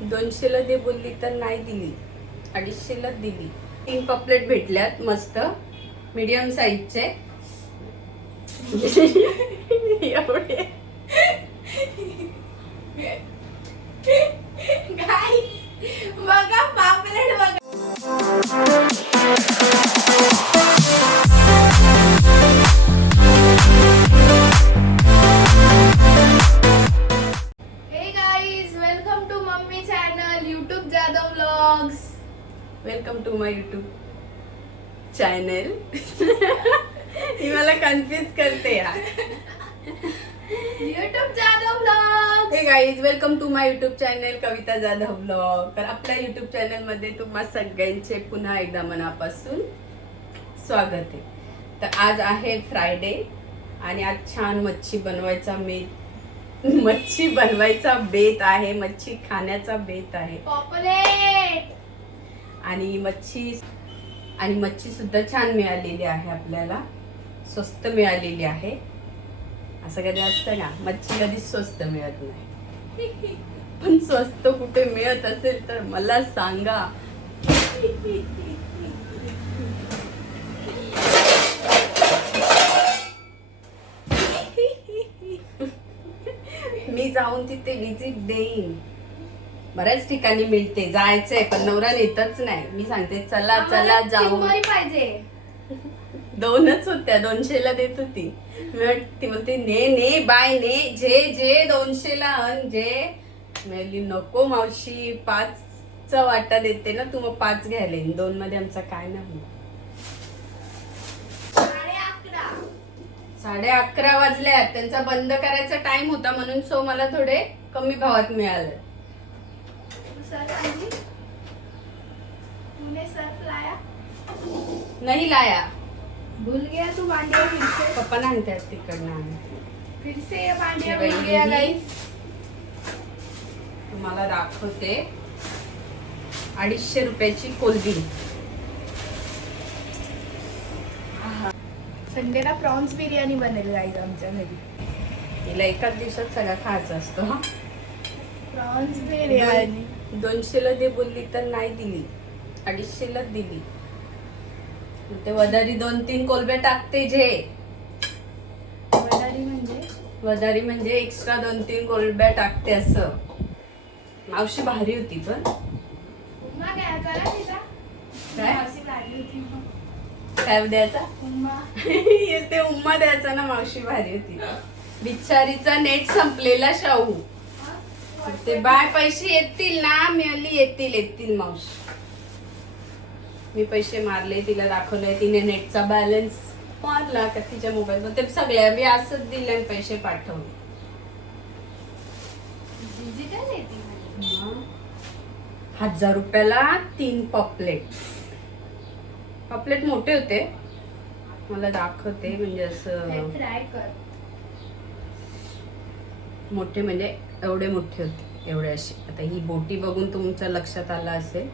दोनशेला दे बोलली तर नाही दिली. अडीचशेला दिली. तीन पपलेट भेटल्यात मस्त. मीडियम साईजचे. एवढे. Vlogs welcome to my YouTube channel ही मला कन्फ्युज करते यार. युट्यूब जाधव व्लॉग हे guys welcome to my YouTube channel Kavita Jadhav blog तर आपल्या युट्यूब चॅनलमध्ये तुम्हा सगळ्यांचे पुन्हा एकदा मनापासून स्वागत आहे. तर आज आहे फ्रायडे आणि आज छान मच्छी बनवायचा मे मच्छी बनवायचा बेत आहे मच्छी खाण्याचा बेत आहे. पॉपलेट आणि मच्छी आणि मच्छी सुद्धा छान मिळालेली आहे आपल्याला. स्वस्त मिळालेली आहे. असं कधी असतं ना मच्छी कधी स्वस्त मिळत नाही. पण स्वस्त कुठे मिळत असेल तर मला सांगा मी जाऊन तिथे विजिट देईन. बऱ्याच ठिकाणी मिळते जायचंय पण नवरा नेतच नाही. मी सांगते चला चला जाऊ चिंबोरी पाहिजे. दोनच होत्या दोनशेला देत होती. मी ती बोलते ने ने बाय ने जे जे दोनशेला अन जे. मी म्हणली, नको मावशी पाचचा वाटा देते ना तू मग पाच घ्यायला येईन दोन मध्ये आमचा काय नाही होणार. साडे अकरा साडे अकरा वाजल्यात. त्यांचा बंद करायचा टाइम होता म्हणून सो मला थोडे कमी भावात मिळाले. नाही लाया. भूल गया तू मांडिया से पप्पा सांगतात तिकडनं आम्ही. फिर से ये मांडिया भूल गया. गाईस तुम्हाला दाखवते. अडीचशे रुपयाची कोलबी संडेला प्रॉन्स बिर्याणी बनेल गाईज आमच्या घरी. तिला एकाच दिवसात सगळा खायचा असतो. प्रॉन्स बिर्याणी. दोनशेला दे बोलली तर नाही दिली. अडीचशेला दिली. ते वदारी दोन तीन कोलब्या टाकते जे. वडारी म्हणजे? वदारी म्हणजे एक्स्ट्रा दोन तीन कोलब्या टाकते असं. मावशी भारी होती पण. काय काय? द्यायचा? उम्मा ते उम्मा द्यायचा ना मावशी भारी होती. बिचारीचा नेट संपलेला शाहू? ते बाय पैसे येतील ना मी येतील येतील मावशी. मी पैसे मारले तिला दाखवले तिने नेटचा बॅलन्स मारला का तिच्या मोबाईल ते सगळ्या मी असंच दिले आणि पैसे पाठवले. हजार रुपयाला तीन पॉपलेट पॉपलेट मोठे होते. मला दाखवते म्हणजे असं फ्राय कर. मोठे म्हणजे एवढे मोठे होते एवढे असे. आता ही बोटी बघून तुमच्या लक्षात आलं असेल.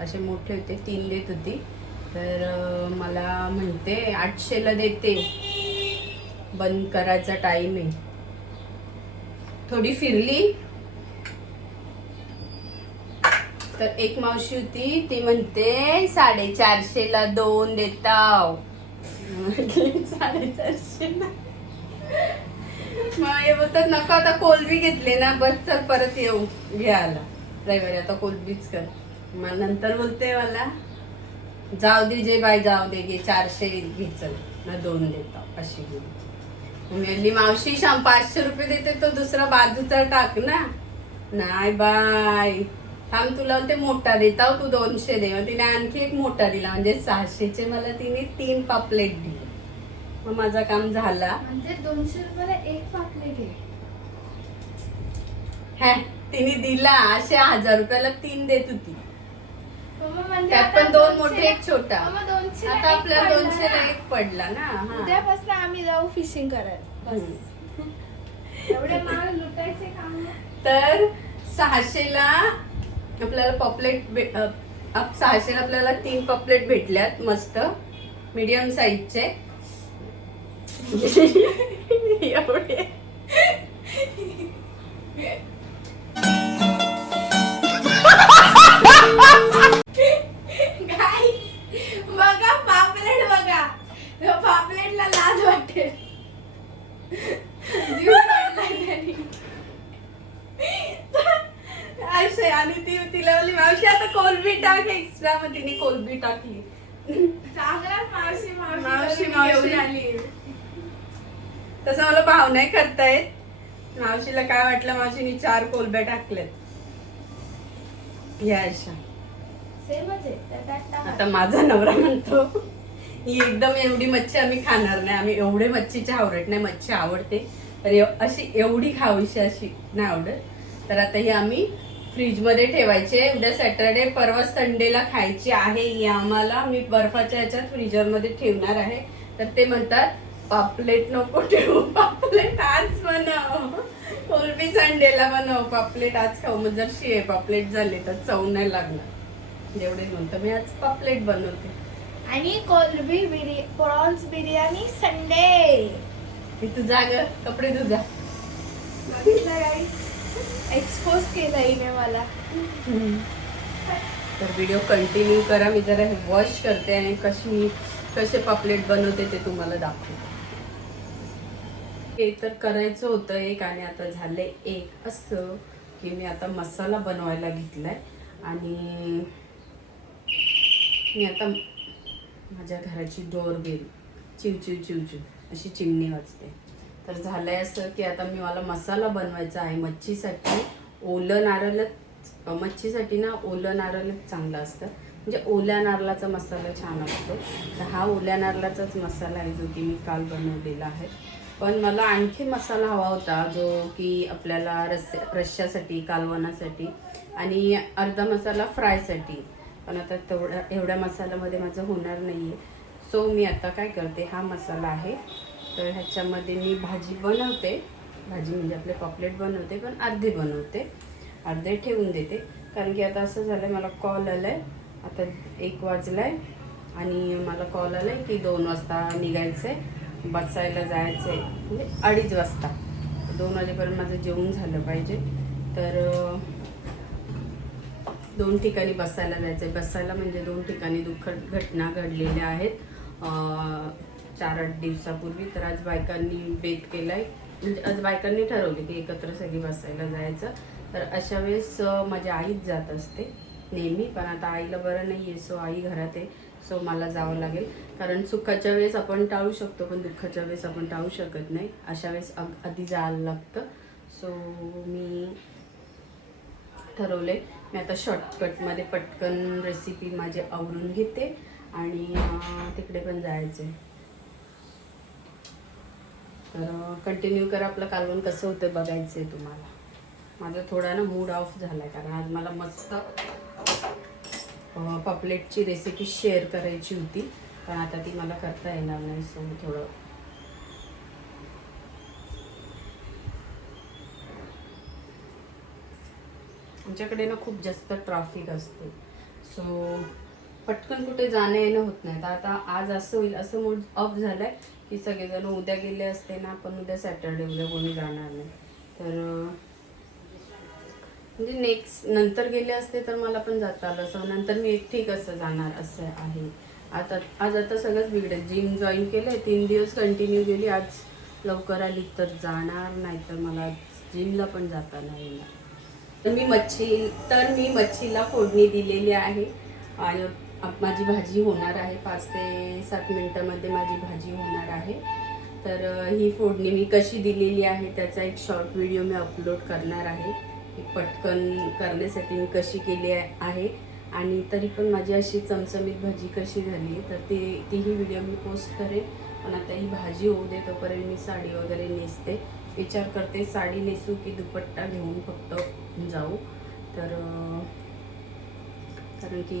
असे मोठे होते तीन देत होती. तर मला म्हणते आठशेला देते. बंद करायचा टाइम आहे. थोडी फिरली. तर एक मावशी होती ती म्हणते साडेचारशेला दोन देताव. साडेचारशे ना मग हे बोलतात नको आता कोलबी घेतली ना बस चल परत येऊ. घ्यायला रविवारी आता कोलबीच कर. मग नंतर बोलते मला जाऊ दे जे बाय जाऊ दे घे चारशे घे चल ना दोन देताव. अशी बोलली मी म्हणली मावशी शाम पाचशे रुपये देते तो दुसरा बाजूचा टाक ना. नाही बाय थांब तुला ते मोठा देता तू दोनशे दे. मग तिने आणखी एक मोठा दिला. म्हणजे सहाशेचे मला तिने तीन पापलेट दिले. मग माझं काम झाला. म्हणजे दोनशे रुपयाला एक पापलेट आहे. हॅ तिने दिला. अशे हजार रुपयाला तीन देत होती. मम्मा म्हणजे त्यात पण दोन मोठे एक छोटा. दोनशे आता आपल्याला दोनशे एक पडला ना. हा. उद्यापासून आम्ही जाऊ फिशिंग करायला. एवढे माल लुटायचे काम. तर सहाशेला आपल्याला पॉपलेट भे सहाशेला आपल्याला तीन पॉपलेट भेटल्यात मस्त. मिडियम साईजचे एवढे. टाक एक्स्ट्रा मग तिने कोलबी टाकली. मावशी मावशी, मावशी मावशी. घेऊन आली. तसं मला भाव नाही करतायत. मावशीला काय वाटलं? मावशीने चार कोलब्या टाकल्यात. या अशा. आता माझा नवरा म्हणतो ही एकदम एवढी मच्छी आम्ही खाणार नाही. आम्ही एवढे मच्छीची आवडत नाही. मच्छी आवडते. तर अशी एवढी खावीशी अशी नाही आवडत. तर आता ही आम्ही फ्रीजमध्ये ठेवायचे. उद्या सॅटरडे परवा संडेला खायची आहे. ही आम्हाला मी बर्फाच्या ह्याच्यात फ्रीजरमध्ये ठेवणार आहे. तर ते म्हणतात पापलेट नको ठेवू. पापलेट आज बनव. कोलबी संडेला बनव. पापलेट आज खाऊ. मग जर शिळे पापलेट झाले तर चव नाही लागणार. जेवढे नव्हतं मी आज पापलेट बनवते. आणि कोलबी बिर्याणी प्रॉन्स बिर्याणी संडे. मी तू जा ग. कपडे तुझा एक्सपोज केलं हिने मला. तर व्हिडिओ कंटिन्यू करा. मी जरा हे वॉश करते आणि कशी मी कसे पापलेट बनवते ते तुम्हाला दाखवते. हे तर करायचं होतं एक आणि आता झाले एक. असं की मी आता मसाला बनवायला घेतलाय. आणि मी आता माझ्या घराची डोर बेल चिव चिव चिव चिव. अशी चिमणी वाजते. तर झालं आहे असं की आता मी मला मसाला बनवायचा आहे मच्छीसाठी. ओलं नारळच मच्छीसाठी ना ओलं नारळच चांगलं असतं. म्हणजे ओल्या नारळाचा मसाला छान असतो. तर हा ओल्या नारळाचाच मसाला आहे जो की मी काल बनवलेला आहे. पण मला आणखी मसाला हवा होता जो की आपल्याला रस्से रश्श्यासाठी कालवणासाठी आणि अर्धा मसाला फ्रायसाठी. पण आता तेवढ्या एवढ्या मसाल्यामध्ये माझं होणार नाही आहे सो मी आता काय करते हा मसाला आहे. तर ह्याच्यामध्ये मी भाजी बनवते. भाजी म्हणजे आपले पॉपलेट बनवते पण अर्धे बनवते. अर्धे ठेवून देते. कारण की आता असं झालं मला कॉल आला आहे आता एक वाजला आहे आणि मला कॉल आला आहे की दोन वाजता निघायचं आहे बसायला जायचं आहे म्हणजे अडीच वाजता. दोन वाजेपर्यंत माझं जेवण झालं पाहिजे. तर दोन ठिकाणी बसायला जायचं आहे बसायला म्हणजे दोन ठिकाणी दुःखद घटना घडलेल्या आहेत. चार आठ दिवसापूर्वी तर आज बायकांनी बेत केलाय. म्हणजे आज बायकांनी ठरवले की एकत्र सगळी बसायला जायचं. तर अशा वेळेस माझी आईच जात असते नेहमी पण आता आईला बरं नाही आहे सो आई घरात आहे सो मला जावं लागेल. कारण सुखाच्या वेळेस आपण टाळू शकतो पण दुःखाच्या वेळेस आपण टाळू शकत नाही. अशा वेळेस अग- आधी जायला लागतं. सो मी ठरवले मी आता शॉर्टकटमध्ये पटकन रेसिपी माझी आवरून घेते आणि तिकडे पण जायचं आहे तर कंटिन्यू करा आपलं कालवण कसं होतं बघायचं आहे तुम्हाला. माझा थोडा ना मूड ऑफ झाला आहे कारण आज मला मस्त पॉपलेटची रेसिपी शेअर करायची होती. पण आता ती मला करता येणार नाही सो थोडं आमच्याकडे ना खूप जास्त ट्रॅफिक असते. सो पटकन कुठे जाणं येणं होत नाही. तर आता आज असं होईल असं मूड झालं झालंय की सगळेजण उद्या गेले असते ना पण उद्या सॅटर्डे उद्या कोणी जाणार नाही. तर म्हणजे नेक्स्ट नंतर गेले असते तर मला पण जाता आलं असं नंतर मी एकटी कसं जाणार असं आहे. आता आज आता सगळंच बिघडेल. जिम जॉईन केलं तीन दिवस कंटिन्यू गेली. आज लवकर आली तर जाणार नाही तर मला जिमला पण जाता नाही येणार. तर मी मच्छी तर मी मच्छीला फोडणी दिलेली आहे. आणि माझी भाजी होणार आहे पाच ते सात मिनटामध्ये माझी भाजी होणार आहे. तर ही फोडणी मी कशी दिलेली आहे त्याचा एक शॉर्ट व्हिडिओ मी अपलोड करणार आहे. पटकन करण्यासाठी मी कशी केली आहे आणि तरी पण माझी अशी चमचमीत भाजी कशी झाली तर ती तीही व्हिडिओ मी पोस्ट करेन. पण आता ही भाजी होऊ दे तोपर्यंत मी साडी वगैरे नेसते. विचार करते साडी नेसू की दुपट्टा घेऊन फक्त जाऊ. तर कारण की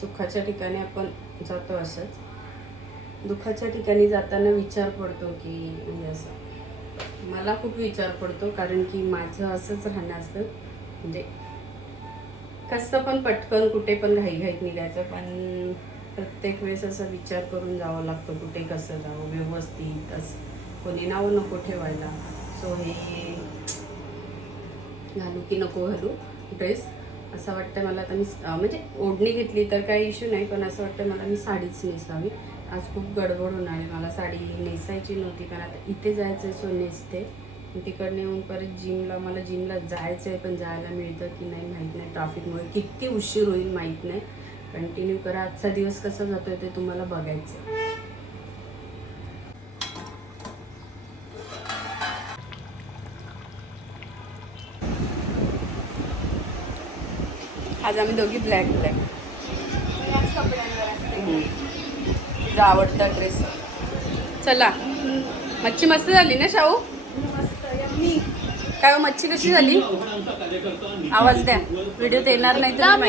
सुखाच्या ठिकाणी आपण जातो असंच. दुःखाच्या ठिकाणी जाताना विचार पडतो की म्हणजे असं. मला खूप विचार पडतो कारण की माझं असंच राहणं असतं. म्हणजे कसं पण पटकन कुठे पण घाईघाईत निघायचं पण प्रत्येक वेळेस असा विचार करून जावं लागतं कुठे कसं जावं व्यवस्थित असं. कोणी नावं नको ठेवायला. सो हे घालू की नको घालू ड्रेस. असं वाटतं मला आता मी म्हणजे ओढणी घेतली तर काही इश्यू नाही पण असं वाटतं मला मी साडीच नेसावी. आज खूप गडबड होणार आहे. मला साडी नेसायची नव्हती पण आता इथे जायचं आहे सो नेसते तिकडनं येऊन परत जिमला मला जिमला जायचं आहे पण जायला मिळतं की नाही माहीत नाही. ट्रॅफिकमुळे किती उशीर होईल माहीत नाही. कंटिन्यू करा. आजचा दिवस कसा जातो आहे ते तुम्हाला बघायचं आहे. आज आम्ही दोघी ब्लॅक ब्लॅक याच कपड्यांवर असते. तुझा आवडता ड्रेस चला. मच्छी मस्त झाली ना शाहू? काय हो, मच्छी कशी झाली? आवाज द्या. व्हिडिओ येणार नाही तर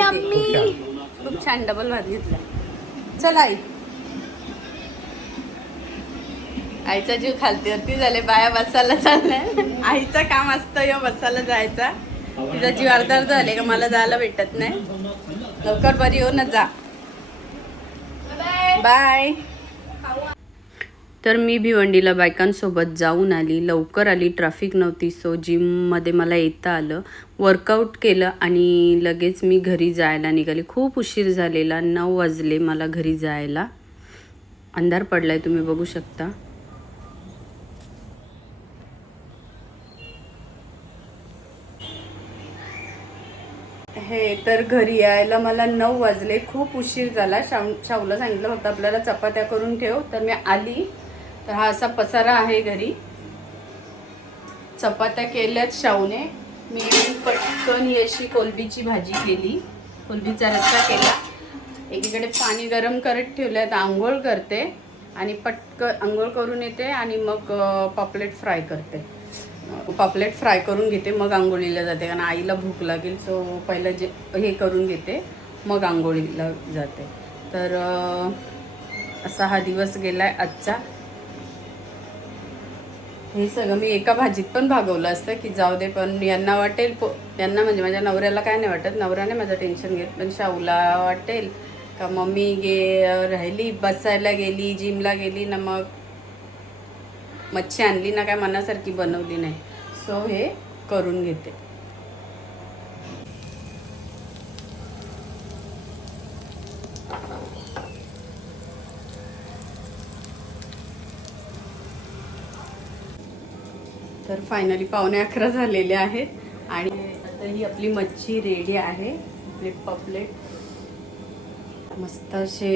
खूप छान. डबल भात घेतला. चला आई. आईचा जीव खालतीवरती झाले बाया बसायला चाललाय. आईचं काम असतं यो बसायला जायचा. तिचा जीव अर्धा अर्ध झाले का? मला जायला भेटत नाही. लवकर बरी हो ना जा बाय तर मी भिवंडीला बायकांसोबत जाऊन आली. लवकर आली. ट्रॅफिक नव्हती सो जिममध्ये मला येता आलं. वर्कआउट केलं आणि लगेच मी घरी जायला निघाली. खूप उशीर झालेला. नऊ वाजले मला घरी जायला. अंधार पडलाय तुम्ही बघू शकता. हे तर घरी यायला मला नऊ वाजले. खूप उशीर झाला. शाव शाहूला सांगितलं होतं आपल्याला चपात्या करून ठेव. तर मी आली. तर हा असा पसारा आहे घरी. चपात्या केल्यात शाहूने. मी पटकन ही अशी कोलबीची भाजी केली. कोलबीचा रस्सा केला. एकीकडे पाणी गरम करत ठेवल्यात आंघोळ करते आणि पटकन आंघोळ करून येते आणि मग पॉपलेट फ्राय करते. पापलेट फ्राय करून घेते मग आंघोळीला जाते. कारण आईला भूक लागेल सो पहिलं जे हे करून घेते मग आंघोळीला जाते. तर असा हा दिवस गेला आहे आजचा. हे सगळं मी एका भाजीत पण भागवलं असतं की जाऊ दे पण यांना वाटेल पो यांना म्हणजे माझ्या नवऱ्याला काय नाही वाटत. नवऱ्याने माझं टेन्शन घेत पण शाहूला वाटेल. का मम्मी गे राहिली बसायला गेली जिमला गेली ना मग मच्छी आणली ना काय मनासारखी बनवली नाही. सो हे करून घेते. तर फायनली पावणे अकरा झालेले आहेत. आणि आता ही आपली मच्छी रेडी आहे. प्लेट पॉपलेट. मस्त असे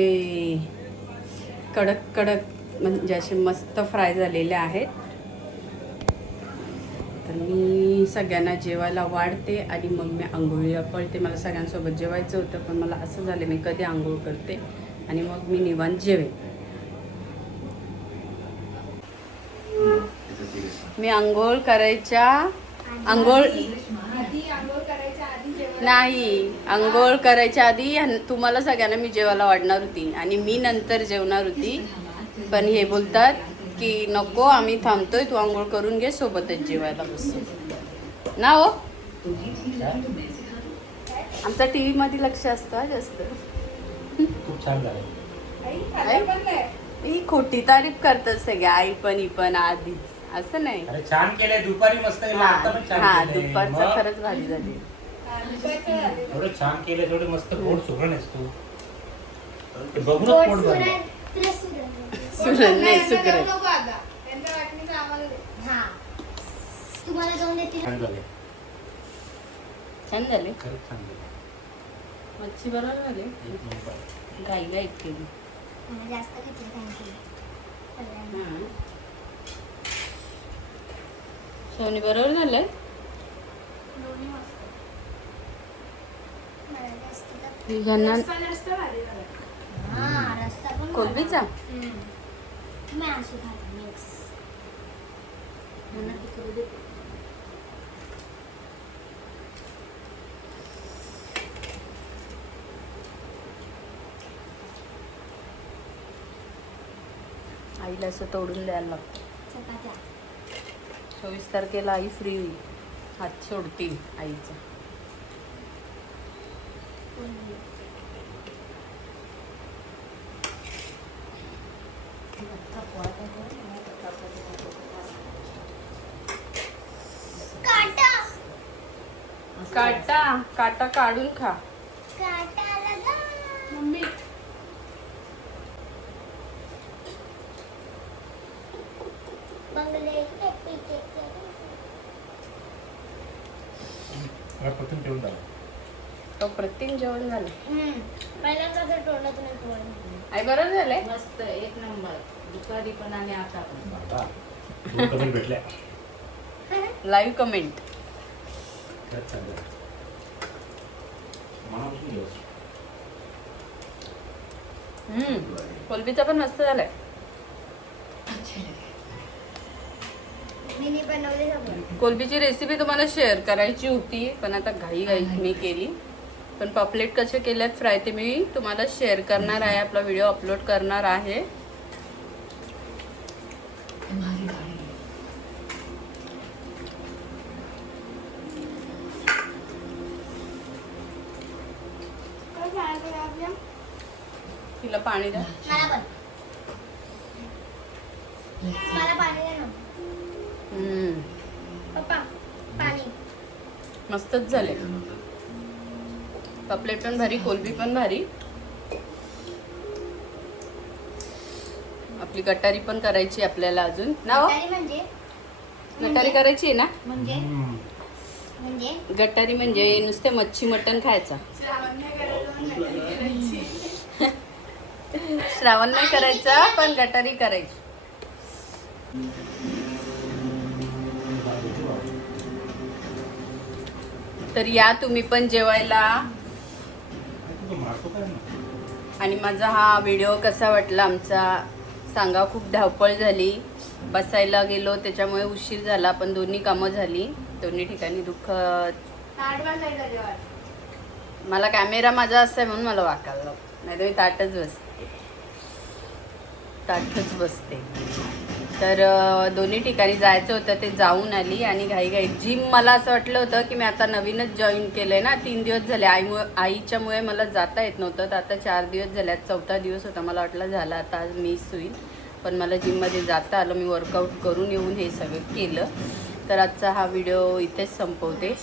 कडक कडक म्हणजे असे मस्त फ्राय झालेले आहेत. तर मी सगळ्यांना जेवायला वाढते आणि मग मी आंघोळीला पळते मला सगळ्यांसोबत जेवायचं होतं पण मला असं झालं मी कधी आंघोळ करते आणि मग मी निवांत जेवेन. मी आंघोळ करायच्या आंघोळ नाही आंघोळ करायच्या आधी तुम्हाला सगळ्यांना मी जेवायला वाढणार होती आणि मी नंतर जेवणार होती. पण हे बोलतात की नको आम्ही थांबतोय तू आंघोळ करून घे सोबतच जेवायला बसू. ना हो? आमचा टी मध्ये लक्ष असतं जास्त. खूप छान ही खोटी तारीफ करतात सगळ्या आई पण ही पण आधी असं नाही. अरे छान केलंय. दुपारी मस्त हा हा. दुपारचं खरंच भारी झाली. हा. एवढं छान केलंय थोडं मस्त पोट सुगरण आहेस तू ते बघूनच पोट भरलं. सुरण नाही. तुम्हाला जाऊन देतील छान झाले. छान झाले? खरंच छान झाले. मच्छी बरोबर झाली? एक नंबर. गाई गाई केली मला जास्त घेतलं थँक्यू हां. सोनी बरोबर झाला. हा रस्ता मी अशी खाते मिक्स मला तिकडे दे. आईला असं तोडून द्यायला लागतं. चपात्या. चोवीस तारखेला आई फ्री होईल. हात सोडतील आईचा. काटा काटा काटा काढून खा. काटा लगा मम्मी. प्रथम ठेवून झाला तो प्रतिम जेवण झालं. हम्म. पहिल्यांदा तर तोंडातून. आई बरं झालंय? मस्त एक नंबर. दुपारी पण आणि आता पण. भेटल्या. लाईव्ह कमेंट त्यात चाललं मनापासून दिवस हम्म कोलबीचा पण मस्त झालाय. मीनी बनवले सगळं कोलबीची रेसिपी तुम्हाला शेअर करायची होती पण आता घाई घाई मी केली. पण पॉपलेट कसे केल्यात फ्राय ते मी तुम्हाला शेअर करणार आहे. आपला व्हिडिओ अपलोड करणार आहे. तिला पाणी द्या. मला पण. मला पाणी दे ना. हम्म, पप्पा पाणी. मस्तच झाले. पॉपलेट पण भारी कोलबी पण भारी. आपली गटारी पण करायची आपल्याला अजून. ना हो? गटारी म्हणजे? गटारी करायची आहे ना? म्हणजे? म्हणजे? गटारी म्हणजे नुसते मच्छी मटण खायचा. श्रावण नाही श्रावण नाही करायचा पण गटारी करायची. तर या तुम्ही पण जेवायला. आणि माझा हा व्हिडिओ कसा वाटला आमचा सांगा. खूप धावपळ झाली. बसायला गेलो त्याच्यामुळे उशीर झाला पण दोन्ही कामं झाली. दोन्ही ठिकाणी दुःख जेवायला. मला कॅमेरा माझा असा आहे म्हणून मला वाकायला नाही तर मी ताटच बसते. ताटच बसते. तर दोन्ही ठिकाणी जायचं होतं ते जाऊन आली आणि घाई जिम मला असं वाटलं होतं की मी आता नवीनच जॉईन केलंय ना तीन दिवस झाले. आईमुळे आईच्यामुळे मला जाता येत नव्हतं. तर आता चार दिवस झाले चौथा दिवस होता. मला वाटलं झाला आता आज मिस होईल. पण मला जिममध्ये जाता आलं. मी वर्कआउट करून येऊन हे सगळं केलं. तर आजचा हा व्हिडिओ इथेच संपवते.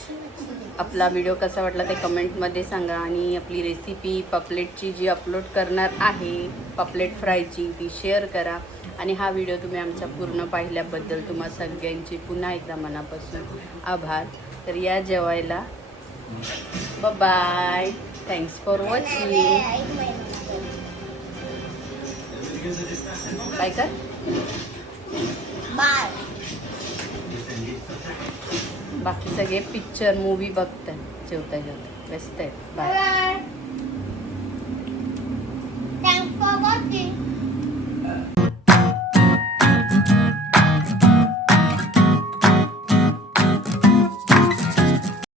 आपला व्हिडिओ कसा वाटला ते कमेंटमध्ये सांगा आणि आपली रेसिपी पपलेटची जी अपलोड करणार आहे पपलेट फ्रायची ती शेअर करा. आणि हा व्हिडिओ तुम्ही आमचा पूर्ण पाहिल्याबद्दल तुम्हा सगळ्यांची पुन्हा एकदा मनापासून आभार. तर या जेवायला. बाय थँक्स फॉर वॉचिंग काय कर बाय बाकी सगळे पिक्चर मूवी बघतात जेवता जेवता. व्यस्त आहेत बाय